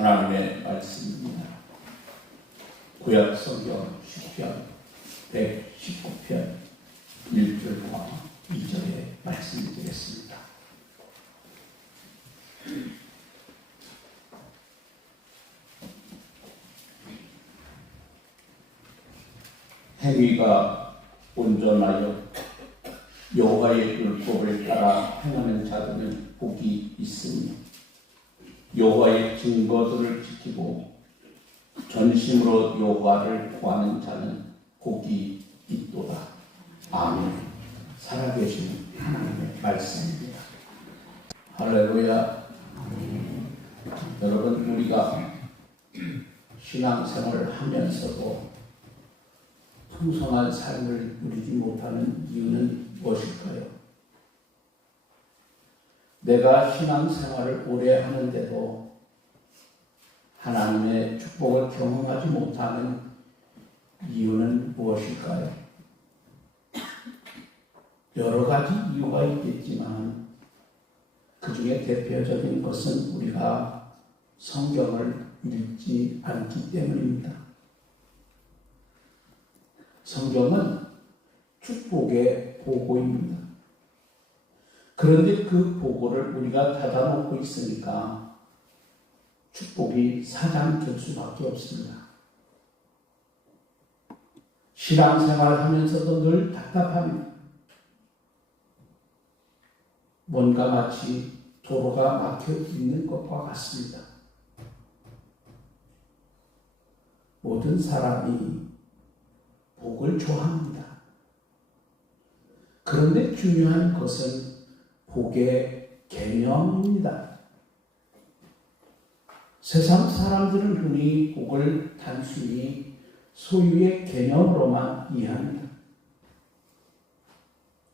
하나님의 말씀입니다. 구약 성경 시편 119편 1절과 2절의 말씀을 드리겠습니다. 행위가 온전하여 여호와의 율법을 따라 행하는 자들은 복이 있으며 여호와의 증거들을 지키고 전심으로 여호와를 구하는 자는 복이 있도다. 아멘. 살아계신 하나님의 말씀입니다. 할렐루야. 여러분, 우리가 신앙생활을 하면서도 풍성한 삶을 누리지 못하는 이유는 무엇일까요? 내가 신앙생활을 오래 하는데도 하나님의 축복을 경험하지 못하는 이유는 무엇일까요? 여러 가지 이유가 있겠지만 그 중에 대표적인 것은 우리가 성경을 읽지 않기 때문입니다. 성경은 축복의 보고입니다. 그런데 그 보고를 우리가 닫아놓고 있으니까 축복이 사장될 수밖에 없습니다. 신앙생활을 하면서도 늘 답답합니다. 뭔가 마치 도로가 막혀 있는 것과 같습니다. 모든 사람이 복을 좋아합니다. 그런데 중요한 것은 복의 개념입니다. 세상 사람들은 흔히 복을 단순히 소유의 개념으로만 이해합니다.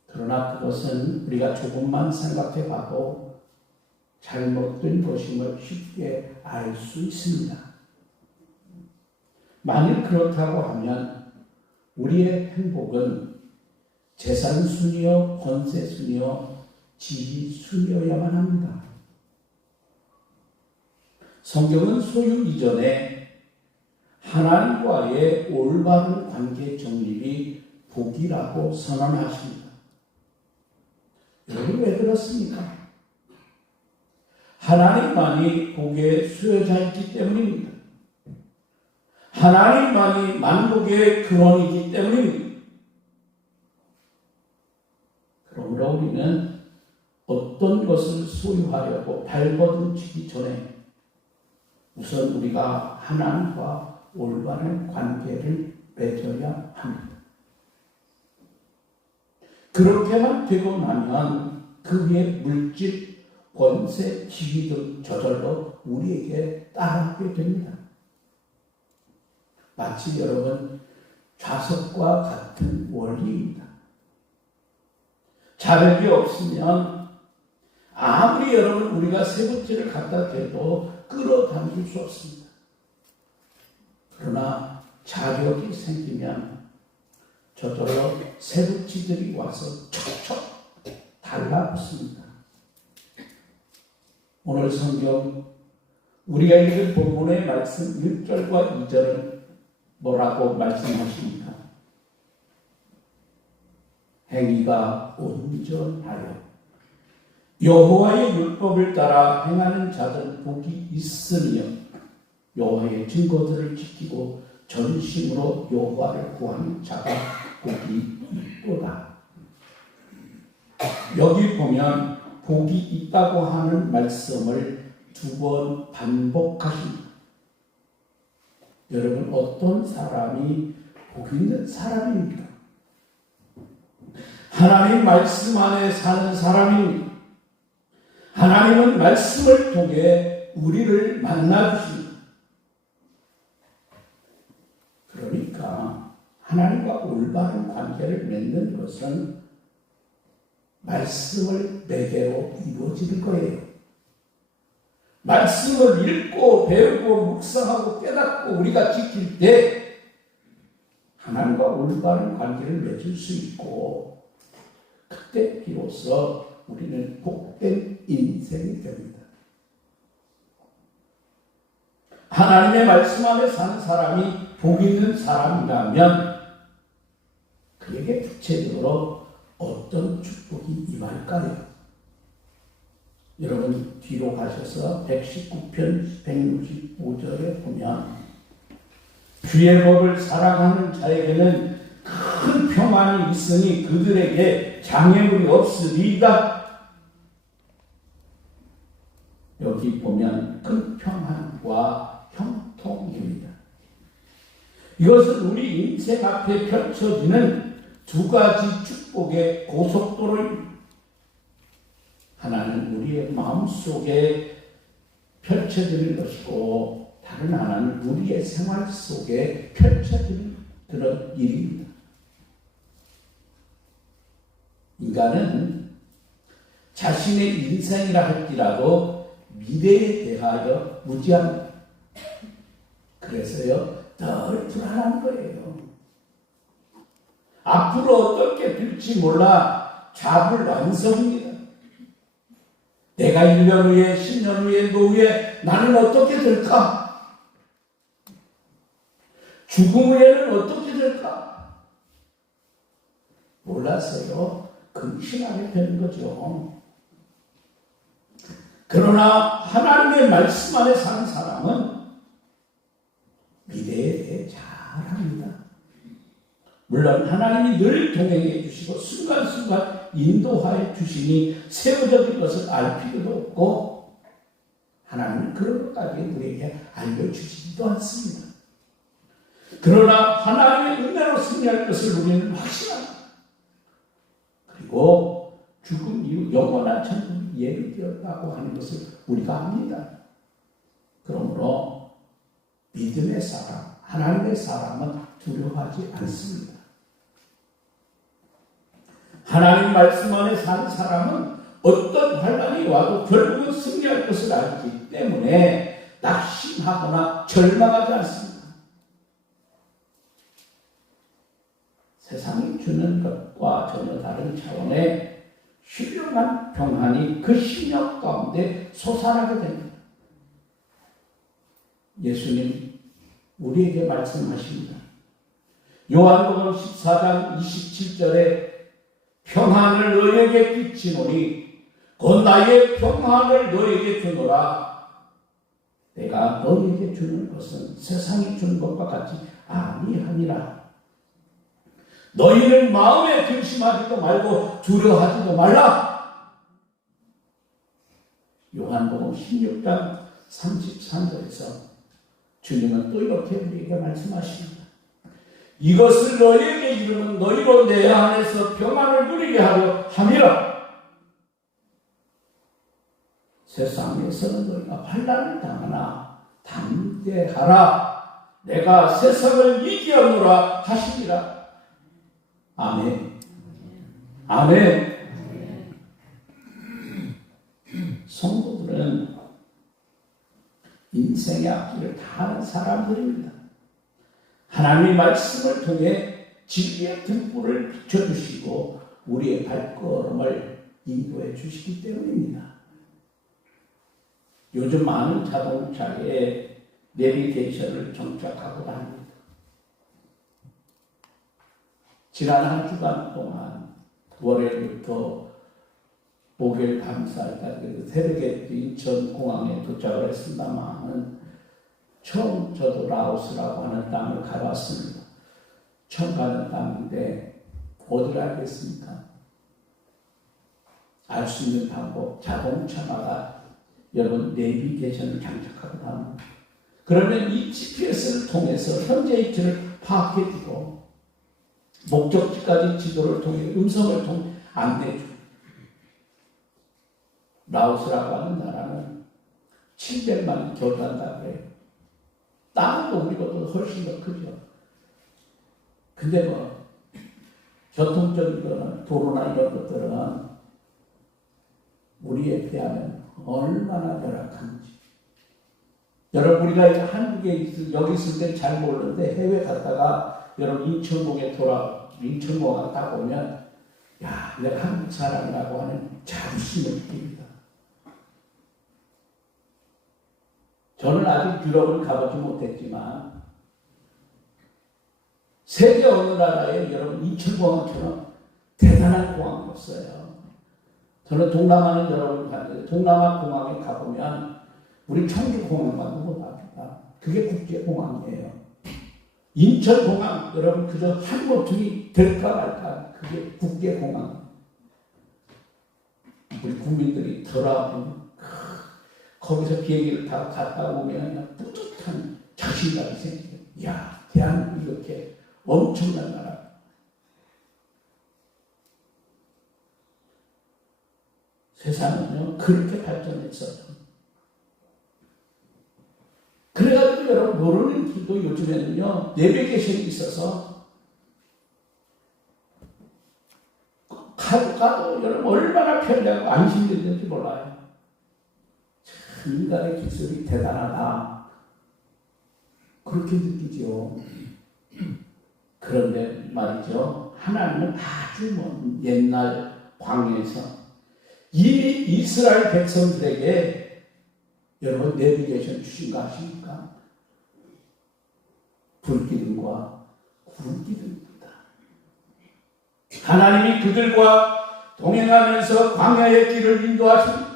그러나 그것은 우리가 조금만 생각해 봐도 잘못된 것임을 쉽게 알 수 있습니다. 만일 그렇다고 하면 우리의 행복은 재산순이요, 권세순이요, 지위순이어야만 합니다. 성경은 소유 이전에 하나님과의 올바른 관계 정립이 복이라고 선언하십니다. 여러분, 왜 그렇습니까? 하나님만이 복의 수요자이기 때문입니다. 하나님만이 만복의 근원이기 때문입니다. 그러므로 우리는 어떤 것을 소유하려고 발버둥치기 전에 우선 우리가 하나님과 올바른 관계를 맺어야 합니다. 그렇게만 되고 나면 그 위에 물질, 권세, 지위 등 저절로 우리에게 따라오게 됩니다. 마치 여러분 좌석과 같은 원리입니다. 자력이 없으면 아무리 여러분 우리가 세부치를 갖다 대도 끌어당길 수 없습니다. 그러나 자력이 생기면 저절로 세부치들이 와서 척척 달라붙습니다. 오늘 성경 우리가 읽은 본문의 말씀 1절과 2절은 뭐라고 말씀하십니까? 행위가 온전하여 여호와의 율법을 따라 행하는 자들 복이 있으며 여호와의 증거들을 지키고 전심으로 여호와를 구하는 자가 복이 있도다. 여기 보면 복이 있다고 하는 말씀을 2번 반복하십니다. 여러분, 어떤 사람이 복 있는 사람입니까? 하나님 말씀 안에 사는 사람입니다. 하나님은 말씀을 통해 우리를 만나주십니다. 그러니까 하나님과 올바른 관계를 맺는 것은 말씀을 매개로 이루어지는 거예요. 말씀을 읽고 배우고 묵상하고 깨닫고 우리가 지킬 때 하나님과 올바른 관계를 맺을 수 있고 그때 비로소 우리는 복된 인생이 됩니다. 하나님의 말씀 안에 사는 사람이 복 있는 사람이라면 그에게 구체적으로 어떤 축복이 임할까요? 여러분 뒤로 가셔서 119편 165절에 보면 주의 법을 사랑하는 자에게는 큰 평안이 있으니 그들에게 장애물이 없으리이다. 여기 보면 큰 평안과 형통입니다. 이것은 우리 인생 앞에 펼쳐지는 두 가지 축복의 고속도로입니다. 하나는 우리의 마음속에 펼쳐지는 것이고 다른 하나는 우리의 생활 속에 펼쳐지는 그런 일입니다. 인간은 자신의 인생이라 할지라도 미래에 대하여 무지합니다. 그래서요 늘 불안한 거예요. 앞으로 어떻게 될지 몰라 자불완성입니다. 내가 1년 후에 10년 후에 노후에 나는 어떻게 될까? 죽음 후에는 어떻게 될까? 몰라서요 근심하게 되는 거죠. 그러나 하나님의 말씀 안에 사는 사람은 미래에 대해 잘 압니다. 물론 하나님이 늘 동행해 주시고 순간순간 인도하여 주시니 세부적인 것을 알 필요도 없고 하나님은 그런 것까지 우리에게 알려주시지도 않습니다. 그러나 하나님의 은혜로 승리할 것을 우리는 확신합니다. 그리고 죽음 이후 영원한 천국이 예비되었다고 하는 것을 우리가 압니다. 그러므로 믿음의 사람, 하나님의 사람은 두려워하지 않습니다. 하나님 말씀 안에 사는 사람은 어떤 환난이 와도 결국은 승리할 것을 알기 때문에 낙심하거나 절망하지 않습니다. 세상이 주는 것과 전혀 다른 차원의 훌륭한 평안이 그 심령 가운데 솟아나게 됩니다. 예수님 우리에게 말씀하십니다. 요한복음 14장 27절에 평안을 너에게 끼치노니 곧 나의 평안을 너에게 주노라. 내가 너에게 주는 것은 세상이 주는 것과 같이 아니하니라. 너희는 마음에 근심하지도 말고 두려워하지도 말라. 요한복음 16장 33절에서 주님은 또 이렇게 우리에게 말씀하십니다. 이것을 너희에게 이르면 너희로 내 안에서 평안을 누리게 하려 함이라. 세상에서는 너희가 환난을 당하나 담대하라. 내가 세상을 이기었노라 하시니라. 아멘. 아멘. 성도들은 인생의 앞길을 다 하는 사람들입니다. 하나님의 말씀을 통해 진리의 등불을 비춰주시고 우리의 발걸음을 인도해 주시기 때문입니다. 요즘 많은 자동차에 내비게이션을 정착하고 다닙니다. 지난 한 주간 동안 월요일부터 목요일 감사일까지 새벽에 인천공항에 도착을 했습니다만 처음 저도 라오스라고 하는 땅을 가봤습니다. 처음 가는 땅인데 어디를 알겠습니까? 알 수 있는 방법, 자동차마다 여러분 내비게이션을 장착하고 다닙니다. 그러면 이 GPS를 통해서 현재 위치를 파악해주고 목적지까지 지도를 통해 음성을 통해 안내해줍니다. 라오스라고 하는 나라는 700만 겨울한다고 그래요. 땅도 우리보다 훨씬 더 크죠. 근데 뭐 교통적인 거는 도로나 이런 것들은 우리에 비하면 얼마나 열악한지. 여러분 우리가 한국에 여기 있을 때 잘 모르는데 해외 갔다가 여러분 인천공항 딱 오면 야 내가 한국 사람이라고 하는 자부심을 느낍니다. 저는 아직 유럽을 가보지 못했지만 세계 어느 나라에 여러분 인천공항처럼 대단한 공항이 없어요. 저는 동남아는 여러분 갔는데 동남아 공항에 가보면 우리 청주공항만도 못합니다. 그게 국제공항이에요. 인천공항 여러분 그저 한 모퉁이 될까 말까 그게 국제공항. 우리 국민들이 돌아오면 거기서 비행기를 타고 갔다 오면 그냥 뿌듯한 자신감이 생겨요. 이야, 대한민국이 이렇게 엄청난 나라. 세상은요, 그렇게 발전했어요. 그래가지고 여러분, 모르는 길도 요즘에는요, 내비게이션이 있어서 가도 여러분 얼마나 편리하고 안심되는지 몰라요. 참, 인간의 기술이 대단하다. 그렇게 느끼죠. 그런데 말이죠. 하나님은 아주 먼 옛날 광야에서 이미 이스라엘 백성들에게 여러분 내비게이션 주신 거 아십니까? 불기둥과 구름기둥입니다. 하나님이 그들과 동행하면서 광야의 길을 인도하십니다.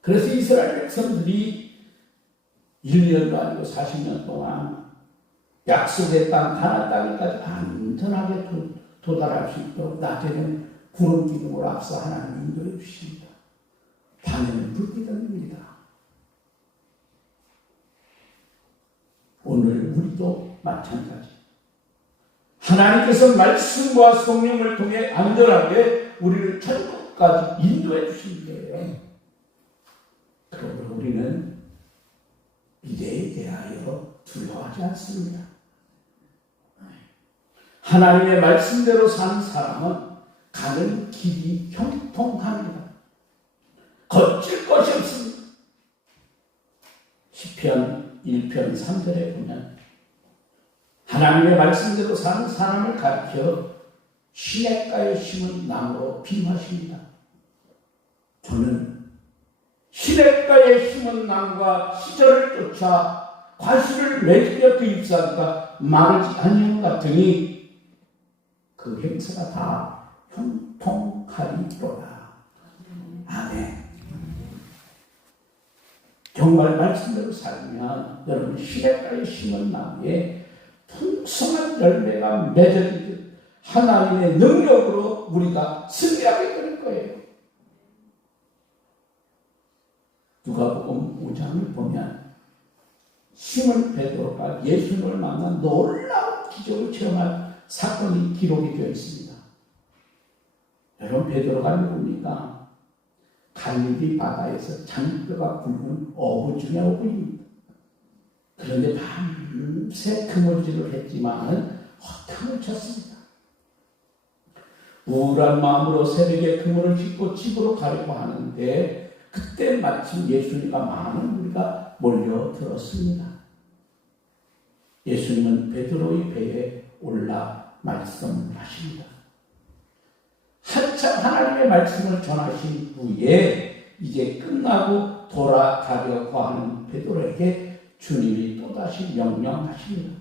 그래서 이스라엘 백성들이 1년도 아니고 40년 동안 약속의 땅, 가나안 땅에까지 안전하게 도달할 수 있도록 낮에는 구름기둥으로 앞서 하나님 인도해 주십니다. 밤에는 불기둥입니다. 오늘 우리도 마찬가지. 하나님께서 말씀과 성령을 통해 안전하게 우리를 천국까지 인도해 주신 거예요. 그러므로 우리는 미래에 대하여 두려워하지 않습니다. 하나님의 말씀대로 사는 사람은 가는 길이 형통합니다. 거칠 것이 없습니다. 시편 1편 3절에 보면 하나님의 말씀대로 사는 사람을 가르쳐 시냇가에 심은 나무로 비유하십니다. 저는 시냇가에 심은 나무가 시절을 쫓아 과실을 맺으려 그 잎사귀가 마르지 아니한 것 같으니 그 행사가 다 형통하리로다. 아멘. 정말 말씀대로 살면 여러분 시냇가에 심은 나무에 풍성한 열매가 맺어지듯 하나님의 능력으로 우리가 승리하게 될 거예요. 누가복음 5장을 보면 시몬 베드로가 예수님을 만난 놀라운 기적을 체험한 사건이 기록이 되어 있습니다. 여러분 베드로가 누굽니까? 갈릴리 바다에서 장뼈가 굵은 어부 중에 어부입니다. 그런데 밤새 그물질을 했지만은 허탕을 쳤습니다. 우울한 마음으로 새벽에 그물을 싣고 집으로 가려고 하는데 그때 마침 예수님과 많은 무리가 몰려들었습니다. 예수님은 베드로의 배에 올라 말씀하십니다. 한참 하나님의 말씀을 전하신 후에 이제 끝나고 돌아가려고 하는 베드로에게 주님이 또다시 명령하십니다.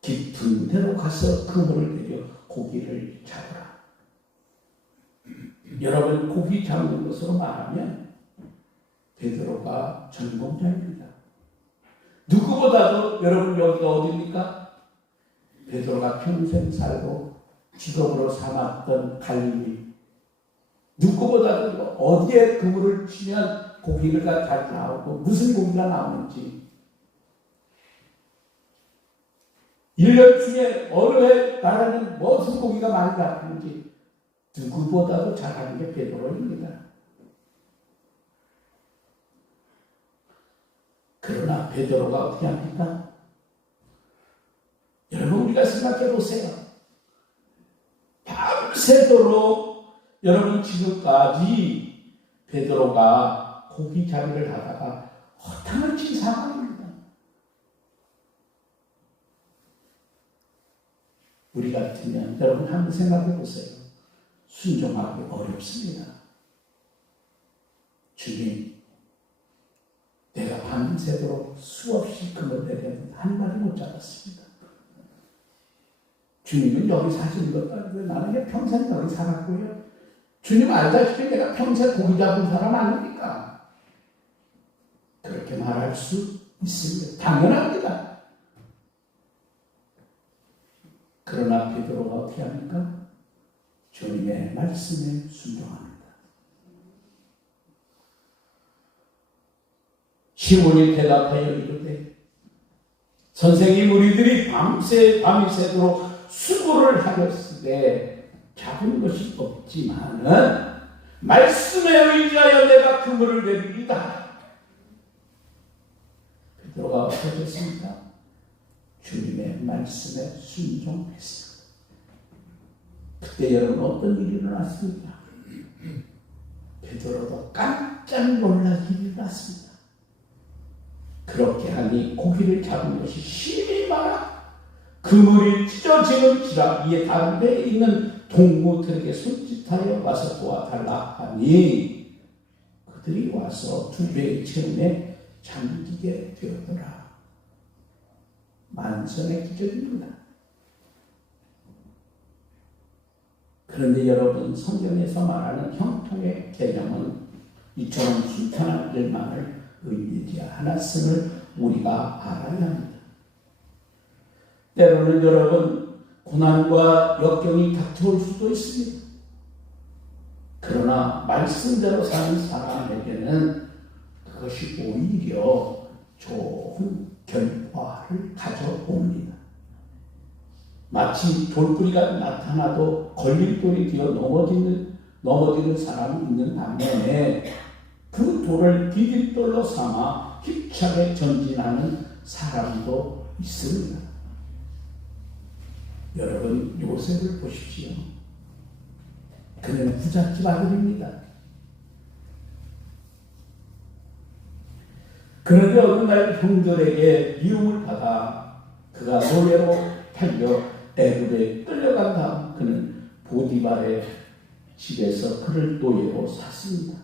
깊은 데로 가서 그물을 내려 고기를 잡으라. 여러분 고기 잡는 것으로 말하면 베드로가 전공자입니다. 누구보다도 여러분 여기가 어디입니까? 베드로가 평생 살고 직업으로 삼았던 갈릴리. 누구보다도 어디에 그물을 치면 고기가 잘 나오고 무슨 고기가 나오는지 1년 중에 어느 해 나라는 무슨 고기가 많이 나오는지 누구보다도 잘하는 게 베드로입니다. 그러나 베드로가 어떻게 합니까? 여러분 우리가 생각해 보세요. 밤새도록 여러분 지금까지 베드로가 고기잡이를 하다가 허탕을 친 상황입니다. 우리 같으면 여러분 한번 생각해 보세요. 순종하기 어렵습니다. 주님, 밤새도록 수없이 금을 내려는 한 마리 못 잡았습니다. 주님은 여기 사시는 것도 아니고 나는 평생 여기 살았고요. 주님 알다시피 내가 평생 고기 잡은 사람 아닙니까? 그렇게 말할 수 있습니다. 당연합니다. 그러나 베드로가 어떻게 합니까? 주님의 말씀에 순종합니다. 시몬이 대답하여 이르되 선생님 우리들이 밤이 새도록 수고를 하였으되 잡은 것이 없지만은 말씀에 의지하여 내가 그물을 내리리다. 베드로가 어떻게 했습니까? 주님의 말씀에 순종했습니다. 그때 여러분 어떤 일이 일어났습니까? 베드로도 깜짝 놀랄 일이 일어났습니다. 그렇게 하니 고기를 잡은 것이 심히 많아 그물이 찢어지는지라 이에 다른 데에 있는 동무들에게 손짓하여 와서 도와달라 하니 그들이 와서 2배의 체험에 잠기게 되었더라. 만성의 기적입니다. 그런데 여러분 성경에서 말하는 형통의 개념은 이처럼 순탄한 일만을 의미하지 않았음을 우리가 알아야 합니다. 때로는 여러분 고난과 역경이 닥쳐올 수도 있습니다. 그러나 말씀대로 사는 사람에게는 그것이 오히려 좋은 결과를 가져옵니다. 마치 돌뿌리가 나타나도 걸림돌이 되어 넘어지는 사람이 있는 반면에 그 돌을 디딤돌로 삼아 힘차게 전진하는 사람도 있습니다. 여러분 요셉을 보십시오. 그는 부잣집 아들입니다. 그런데 어느 날 형들에게 미움을 받아 그가 노예로 팔려 애굽에 끌려간 다음 그는 보디발의 집에서 그를 노예로 샀습니다.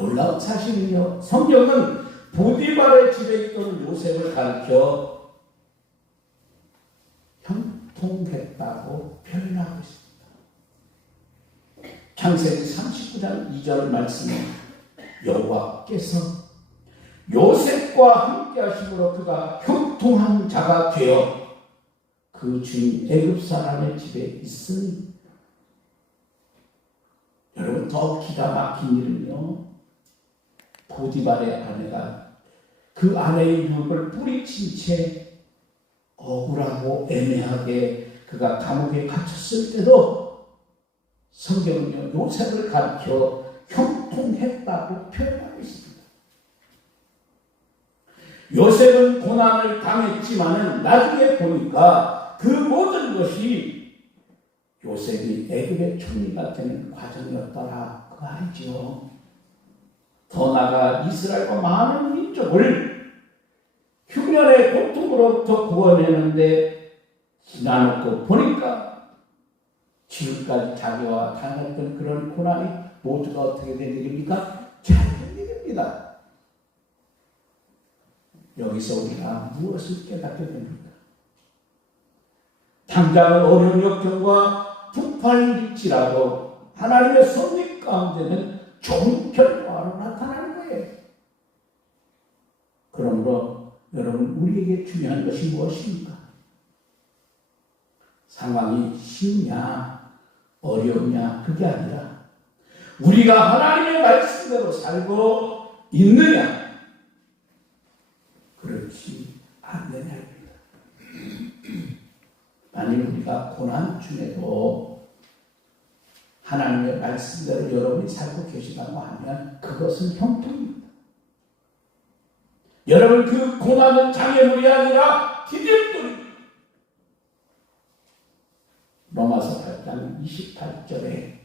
놀라운 사실은요, 성경은 보디발의 집에 있던 요셉을 가리켜 형통했다고 표현하고 있습니다. 창세기 39장 2절 말씀에 여호와께서 요셉과 함께 하심으로 그가 형통한 자가 되어 그 주인 애굽 사람의 집에 있으니 여러분 더 기가 막힌 일은요, 보디발의 아내가 그 아내의 유혹을 뿌리친 채 억울하고 애매하게 그가 감옥에 갇혔을 때도 성경은요 요셉을 가리켜 형통했다고 표현하고 있습니다. 요셉은 고난을 당했지만은 나중에 보니까 그 모든 것이 요셉이 애굽의 총리가 되는 과정이었더라. 그거 알죠? 더 나아가 이스라엘과 많은 민족을 흉년의 고통으로부터 구원했는데 지나놓고 보니까 지금까지 자기와 당했던 그런 고난이 모두가 어떻게 된 일입니까? 잘된 일입니다. 여기서 우리가 무엇을 깨닫게 됩니까? 당장은 어려운 역경과 북팔일지라도 하나님의 섭리 가운데는 좋은 결과로 나타나는 거예요. 그러므로 여러분 우리에게 중요한 것이 무엇입니까? 상황이 쉬우냐 어려우냐 그게 아니라 우리가 하나님의 말씀대로 살고 있느냐 그렇지 않느냐입니다. 만일 우리가 고난 중에도 하나님의 말씀대로 여러분이 살고 계시다고 하면 그것은 형통입니다. 여러분 그 고난은 장애물이 아니라 디딤돌입니다. 로마서 8장 28절에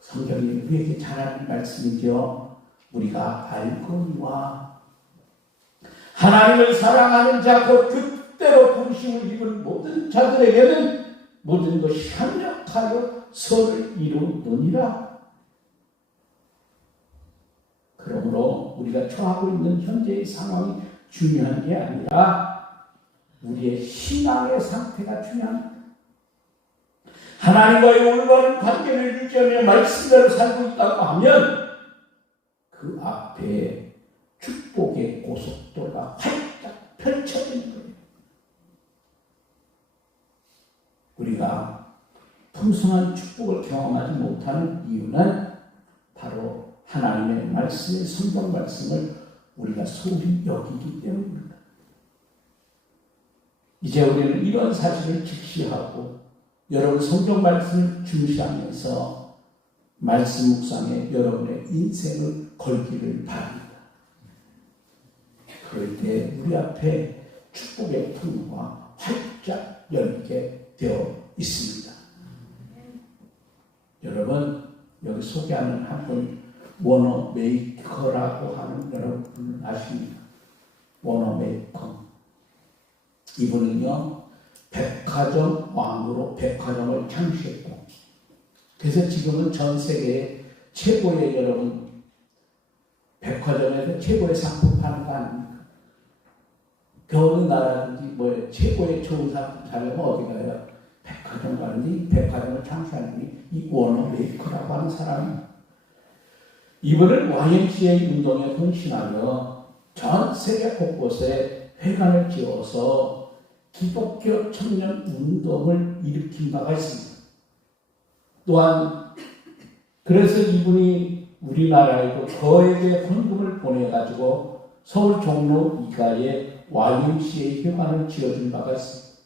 성경이 우리에게 잘하는 말씀이죠. 우리가 알거니와 하나님을 사랑하는 자 곧 그때로 부르심을 입은 모든 자들에게는 모든 것이 합력하여 선을 이루느니라. 우리가 처하고 있는 현재의 상황이 중요한 게 아니라 우리의 신앙의 상태가 중요합니다. 하나님과의 올바른 관계를 유지하며 말씀대로 살고 있다고 하면 그 앞에 축복의 고속도로가 활짝 펼쳐진 거예요. 우리가 풍성한 축복을 경험하지 못하는 이유는 바로 하나님의 말씀의 성경 말씀을 우리가 소홀히 여기기 때문입니다. 이제 우리는 이런 사실을 직시하고 여러분 성경 말씀을 중시하면서 말씀 묵상에 여러분의 인생을 걸기를 바랍니다. 그럴 때 우리 앞에 축복의 통로가 활짝 열리게 되어 있습니다. 여러분 여기 소개하는 한 분 워너 메이커라고 하는 여러분 아십니까? 워너 메이커. 이분은요 백화점 왕으로 백화점을 창시했고 그래서 지금은 전 세계의 최고의 여러분 백화점에서 최고의 상품 파는 거 아닙니까? 그 어느 나라든지 뭐 최고의 좋은 상품 사려면 어디 가요? 백화점 가는데 백화점을 창시하는 분이 이 워너 메이커라고 하는 사람입니다. 이분은 YMCA 운동에 헌신하며 전 세계 곳곳에 회관을 지어서 기독교 청년 운동을 일으킨 바가 있습니다. 또한 그래서 이분이 우리나라에도 저에게 헌금을 보내가지고 서울 종로 2가에 YMCA 회관을 지어준 바가 있습니다.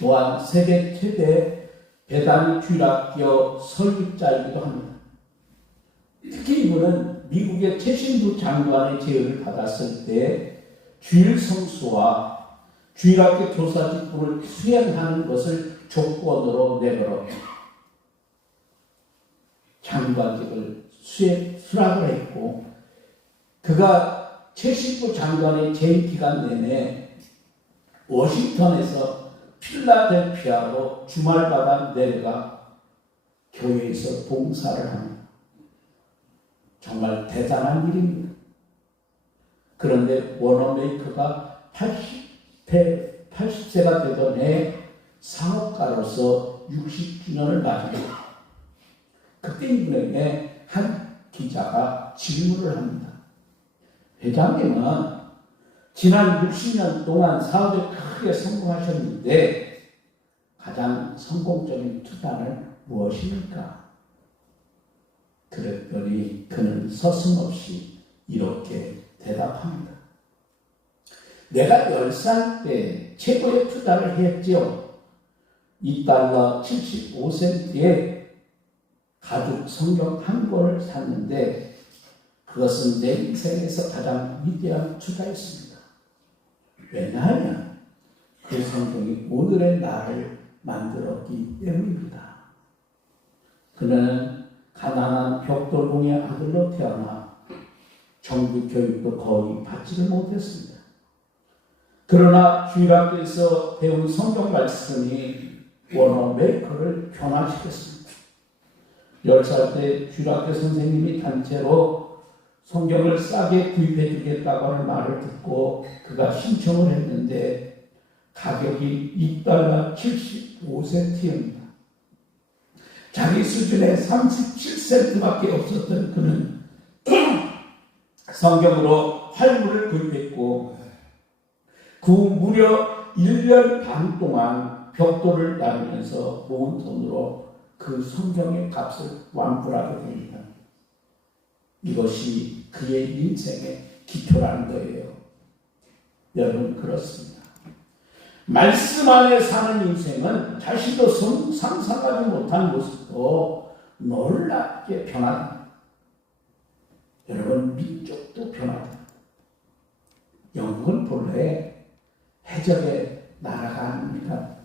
또한 세계 최대 배단 주일학교 설립자이기도 합니다. 특히 이분은 미국의 최신부 장관의 제의를 받았을 때 주일 성수와 주일학교 교사 직분을 수행하는 것을 조건으로 내걸어 장관직을 수락을 했고 그가 최신부 장관의 재임 기간 내내 워싱턴에서 필라델피아로 주말마다 내려가 교회에서 봉사를 합니다. 정말 대단한 일입니다. 그런데 워너 메이커가 80세가 되던 해 사업가로서 60주년을 맞습니다. 그때 이분에게 한 기자가 질문을 합니다. 회장님은 지난 60년 동안 사업에 크게 성공하셨는데 가장 성공적인 투자는 무엇입니까? 그랬더니 그는 서슴없이 이렇게 대답합니다. 내가 10살 때 최고의 투자를 했지요. $2 75센트에 가죽 성경 한 권을 샀는데 그것은 내 인생에서 가장 위대한 투자였습니다. 왜냐하면 그 성경이 오늘의 나를 만들었기 때문입니다. 그는 가난한 벽돌공의 아들로 태어나 정규 교육도 거의 받지를 못했습니다. 그러나 주일학교에서 배운 성경 말씀이 워너 메이커를 변화시켰습니다. 10살 때 주일학교 선생님이 단체로 성경을 싸게 구입해 주겠다고 하는 말을 듣고 그가 신청을 했는데 가격이 $2 75센트입니다. 자기 수준에 37센트밖에 없었던 그는 성경으로 활물을 구입했고 그 무려 1년 반 동안 벽돌을 나누면서 모은 돈으로 그 성경의 값을 완불하게 됩니다. 이것이 그의 인생의 기초라는 거예요. 여러분 그렇습니다. 말씀 안에 사는 인생은 자신도 상상하지 못한 모습도 놀랍게 변합니다. 여러분 민족도 변합니다. 영국은 본래 해적의 나라가 아닙니까?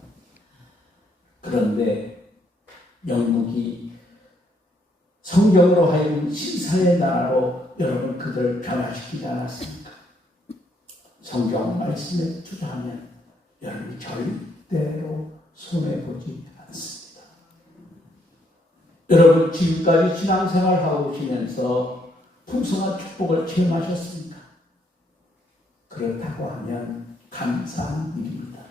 그런데 영국이 성경으로 하여금 신사의 나라로 여러분 그들을 변화시키지 않았습니까? 성경 말씀에 투자하면 여러분이 절대로 손해보지 않습니다. 여러분 지금까지 신앙생활 하고 오시면서 풍성한 축복을 체험하셨습니까? 그렇다고 하면 감사한 일입니다.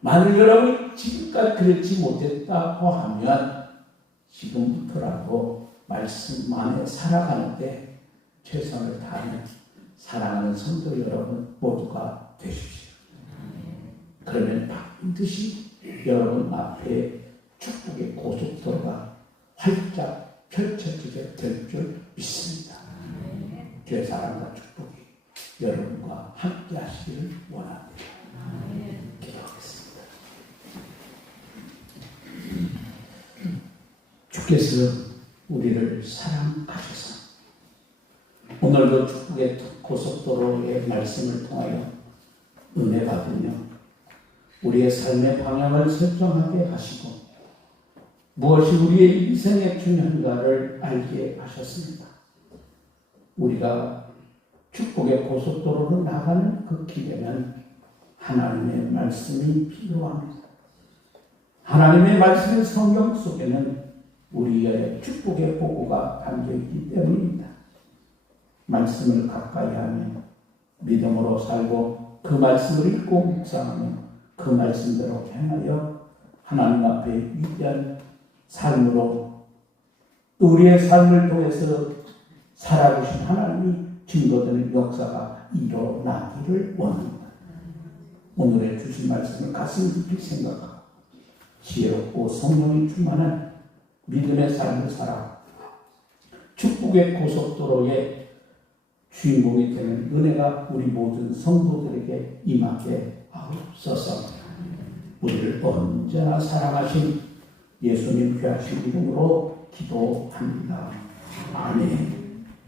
만일 여러분이 지금까지 그렇지 못했다고 하면 지금부터라도 말씀 안에 살아가는데 최선을 다하는 사랑하는 성도 여러분 모두가 되십시오. 그러면 반드시 여러분 앞에 축복의 고속도로가 활짝 펼쳐지게 될 줄 믿습니다. 주의 사랑과 축복이 여러분과 함께 하시기를 원합니다. 기도하겠습니다. 주께서 우리를 사랑하셔서 오늘도 축복의 고속도로의 말씀을 통하여 은혜 받으며 우리의 삶의 방향을 설정하게 하시고 무엇이 우리의 인생의 중요한가를 알게 하셨습니다. 우리가 축복의 고속도로로 나가는 그 길에는 하나님의 말씀이 필요합니다. 하나님의 말씀의 성경 속에는 우리의 축복의 보고가 담겨있기 때문입니다. 말씀을 가까이 하며 믿음으로 살고 그 말씀을 읽고 묵상하며 그 말씀대로 행하여 하나님 앞에 위대한 삶으로 우리의 삶을 통해서 살아계신 하나님이 증거되는 역사가 일어나기를 원합니다. 오늘의 주신 말씀을 가슴 깊이 생각하고 지혜롭고 성령이 충만한 믿음의 삶을 살아 축복의 고속도로의 주인공이 되는 은혜가 우리 모든 성도들에게 임하게 하옵소서. 우리를 언제나 사랑하신 예수님 귀하신 이름으로 기도합니다. 아멘.